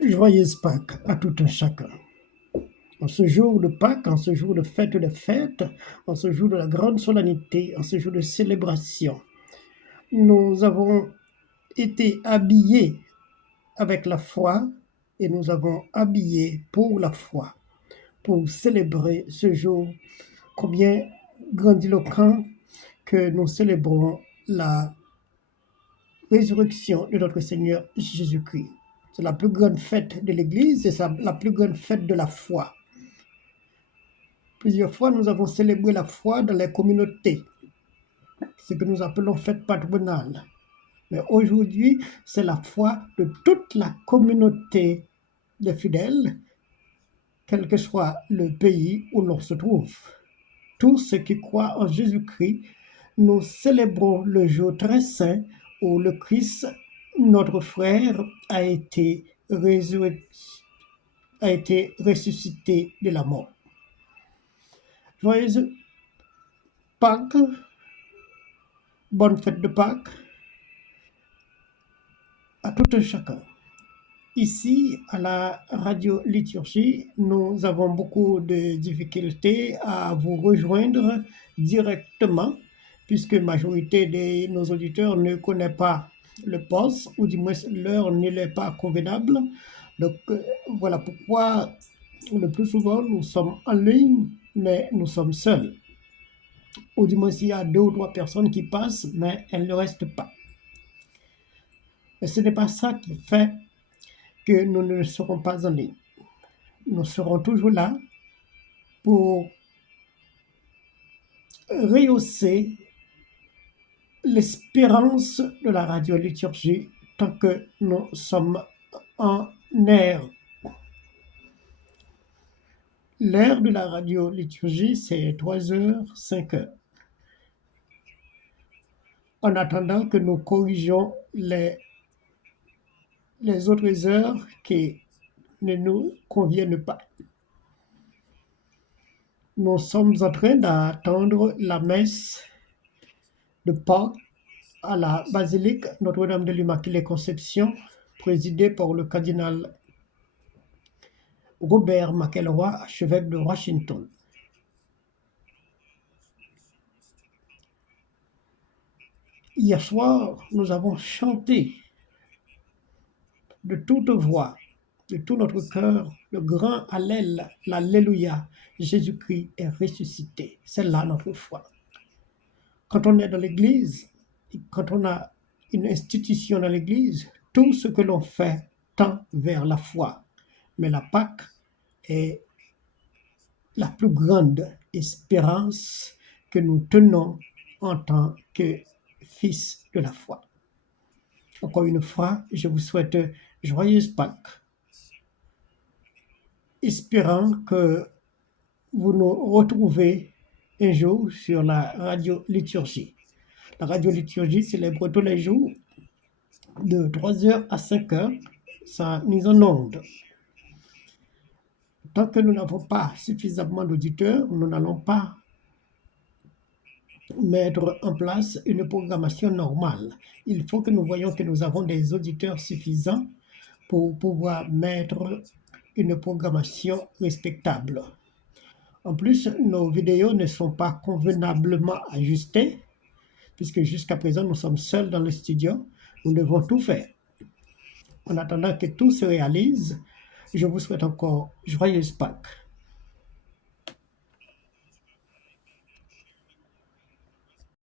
Joyeuse Pâques à tout un chacun. En ce jour de Pâques, en ce jour de fête, en ce jour de la grande solennité, en ce jour de célébration, nous avons été habillés avec la foi et nous avons habillé pour la foi, pour célébrer ce jour combien grandiloquent que nous célébrons la résurrection de notre Seigneur Jésus-Christ. C'est la plus grande fête de l'Église et c'est la plus grande fête de la foi. Plusieurs fois, nous avons célébré la foi dans les communautés, ce que nous appelons fête patronale. Mais aujourd'hui, c'est la foi de toute la communauté des fidèles, quel que soit le pays où l'on se trouve. Tous ceux qui croient en Jésus-Christ, nous célébrons le jour très saint où le Christ, notre frère, a été ressuscité de la mort. Joyeuse Pâques, bonne fête de Pâques à tout un chacun. Ici, à la radio liturgie, nous avons beaucoup de difficultés à vous rejoindre directement, puisque la majorité de nos auditeurs ne connaît pas le poste, ou du moins l'heure ne l'est pas convenable. Donc, voilà pourquoi le plus souvent nous sommes en ligne, mais nous sommes seuls. Ou du moins s'il y a deux ou trois personnes qui passent, mais elles ne restent pas. Mais ce n'est pas ça qui fait que nous ne serons pas en ligne. Nous serons toujours là pour rehausser l'espérance de la radioliturgie tant que nous sommes en air. L'heure de la radioliturgie, c'est 3 heures, 5 heures. En attendant que nous corrigions les autres heures qui ne nous conviennent pas. Nous sommes en train d'attendre la messe de Pâques à la basilique Notre-Dame de l'Immaculée Conception, présidée par le cardinal Robert McElroy, archevêque de Washington. Hier soir, nous avons chanté de toute voix, de tout notre cœur, le grand Allel, l'Alléluia. Jésus-Christ est ressuscité. C'est là notre foi. Quand on est dans l'Église, quand on a une institution dans l'Église, tout ce que l'on fait tend vers la foi. Mais la Pâque est la plus grande espérance que nous tenons en tant que fils de la foi. Encore une fois, je vous souhaite joyeuse Pâques, espérant que vous nous retrouvez un jour sur la radio liturgie. La radio liturgie célèbre tous les jours de 3 heures à 5 heures sa mise en onde. Tant que nous n'avons pas suffisamment d'auditeurs, nous n'allons pas mettre en place une programmation normale. Il faut que nous voyions que nous avons des auditeurs suffisants pour pouvoir mettre une programmation respectable. En plus, nos vidéos ne sont pas convenablement ajustées, puisque jusqu'à présent, nous sommes seuls dans le studio. Nous devons tout faire. En attendant que tout se réalise, je vous souhaite encore joyeuse Pâques.